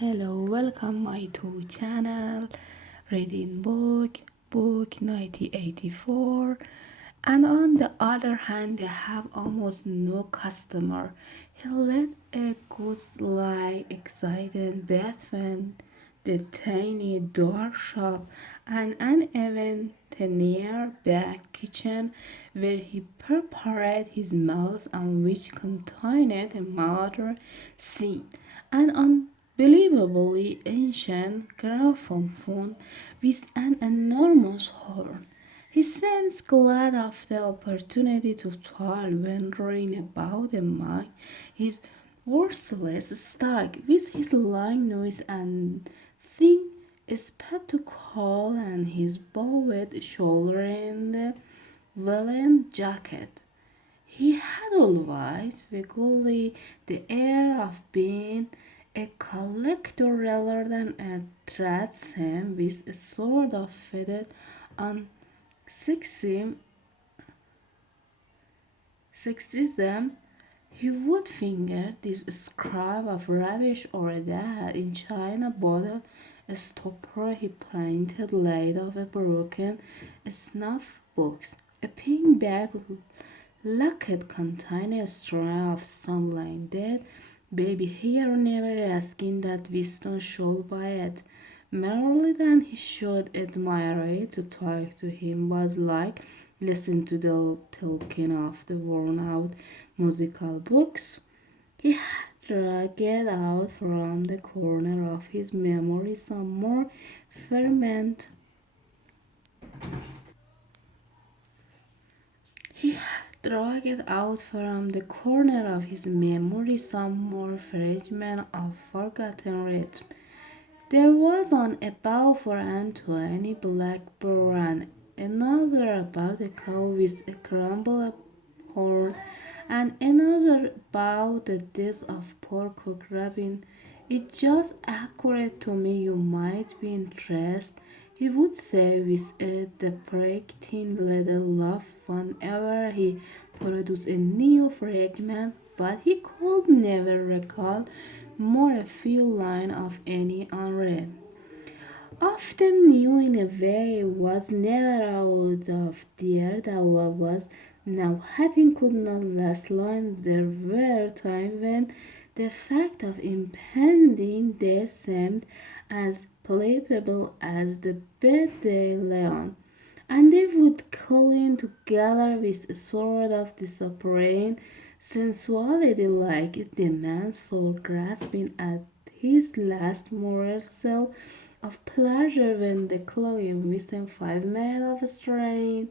Hello, welcome my to channel Reading Book 1984. And on the other hand, they have almost no customer. He led a ghost like excited bathroom, the tiny dark shop, and an even tinier back kitchen where he prepared his meals and which contained a murder scene and unbelievably ancient gramophone with an enormous horn. He seems glad of the opportunity to tell wondering about the mine his worthless stock with his long nose and thin spectacle and his bowed shoulder in the villain jacket. He had always vaguely the air of being a collector rather than a tradesman with a sort of faded and sexy sexism. He would finger this scrap of rubbish or that in china bottle a stopper he painted laid of a broken snuff box. A pink bag locket containing a straw of some line dead baby hair, never asking that Winston should buy it. Merely that he should admire it. To talk to him was like listen to the talking of the worn out musical books. He had dragged out from the corner of his memory some more ferment. He had dragged out from the corner of his memory some more fragment of forgotten rhythm. There was one above for Antoine Blackburn, another about a cow with a crumbled horn, and another about the death of poor cook Robin. It's just accurate to me you might be interested, he would say with a deprecating little laugh whenever he produced a new fragment, but he could never recall more a few lines of any unread. Of them new in a way was never out of there that what was now happening could not last long. There were times when the fact of impending death seemed as palpable as the bed they lay on, and they would cling together with a sort of disappearing sensuality like the man's soul grasping at his last morsel of pleasure when the cloak within 5 minutes of strain.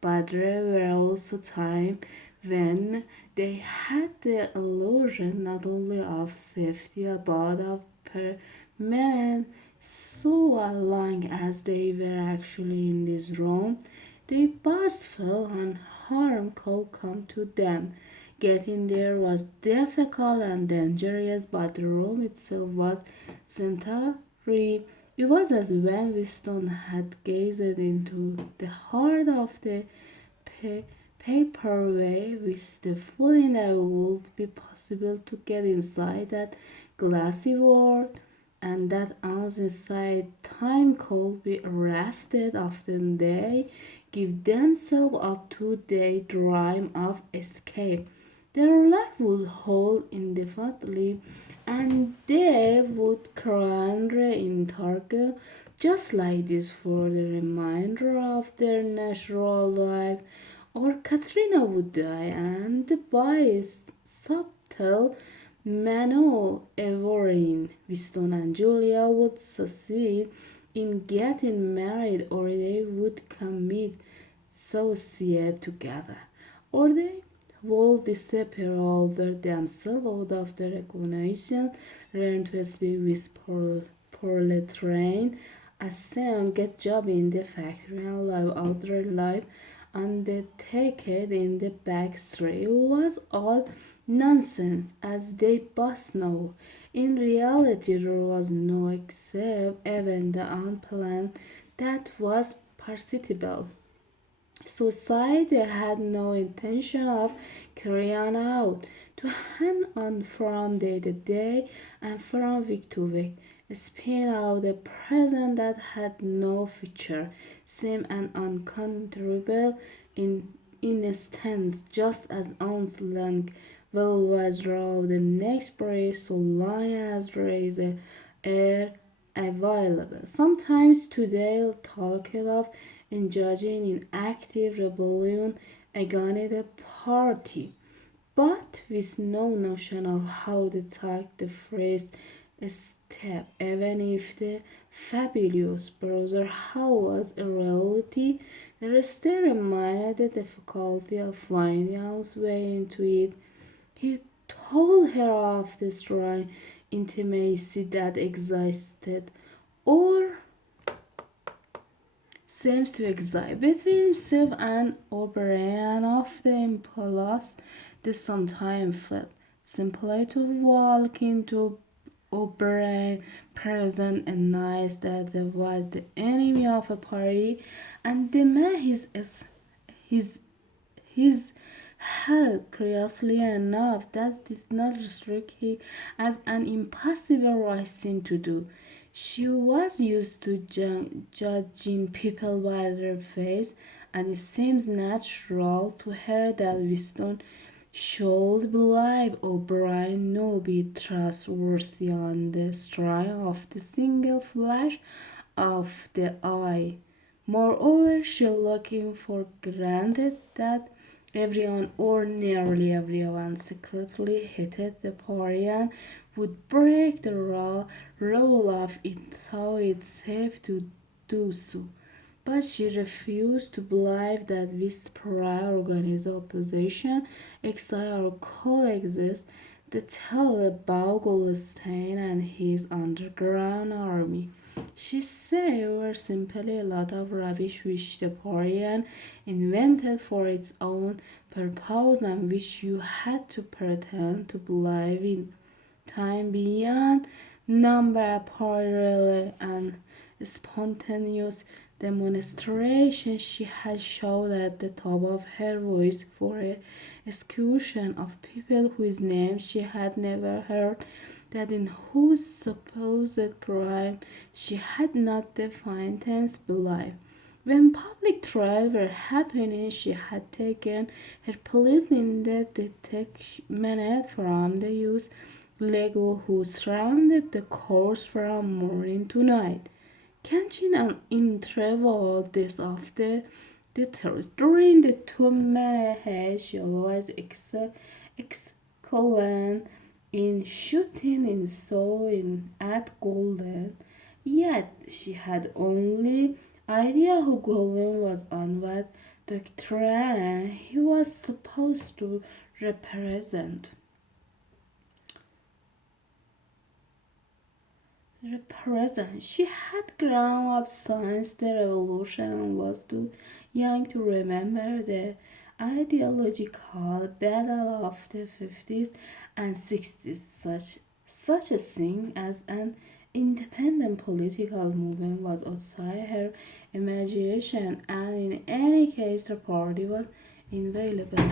But there were also times when they had the illusion not only of safety but of permanence. So long as they were actually in this room, they both felt and harm could come to them. Getting there was difficult and dangerous, but the room itself was sanctuary. It was as when Winston had gazed into the heart of the pa- paperway with the feeling that it would be possible to get inside that glassy world, and that outside time could be arrested. Often they give themselves up to their dream of escape. Their life would hold indefinitely, and they would wander in Target just like this for the remainder of their natural life. Or Katrina would die, and by subtle maneuvering, Winston and Julia would succeed in getting married, or they would commit suicide together, or they would disappear over themselves out of the recognition, learn to speak with poorly trained, assume get job in the factory and live out their life and they take it in the back street. It was all nonsense, as they both know. In reality, there was no except even the unplanned that was perceptible. Society had no intention of carrying out. to hand on from day to day and from week to week. Spin out a present that had no future, seemed an uncontrollable in instance, just as ounce long will withdraw the next breath so long as there is air available. Sometimes today talk of engaging in active rebellion against the party, but with no notion of how to take the first step, even if the fabulous brother how was a reality, there still remained the difficulty of finding his way into it. He told her of the strong intimacy that existed, or seems to exist, between himself and O'Brien of the impulse they sometimes felt. Simply to walk into O'Brien present a night that was the enemy of a party and demand his his help. Curiously enough, that did not strike her as an impossible right thing to do. She was used to judging people by their face, and it seems natural to her that Winston should believe O'Brien no be trustworthy on the strength of the single flash of the eye. Moreover, she looking for granted that everyone or nearly everyone secretly hated the party and would break the rule of it so it's safe to do so. But she refused to believe that this pre-organized opposition exile or coexist to tell about Goldstein and his underground army. She said it was simply a lot of rubbish which the Parian invented for its own purpose and which you had to pretend to believe in. Time beyond number apparently and spontaneous demonstration she had shown at the top of her voice for a excursion of people whose names she had never heard, that in whose supposed crime she had not the faintest belief. When public trials were happening, she had taken her place in the detachment from the youth Lego who surrounded the course from morning to night, catching an interval this of the tourist. During the 2 minutes, she always excellent in shooting in sewing at Golden. Yet she had only idea who Golden was on what doctrine he was supposed to represent. She had grown up since the revolution and was too young to remember the ideological battle of the 50s and 60s. Such a thing as an independent political movement was outside her imagination, and in any case, the party was invaluable.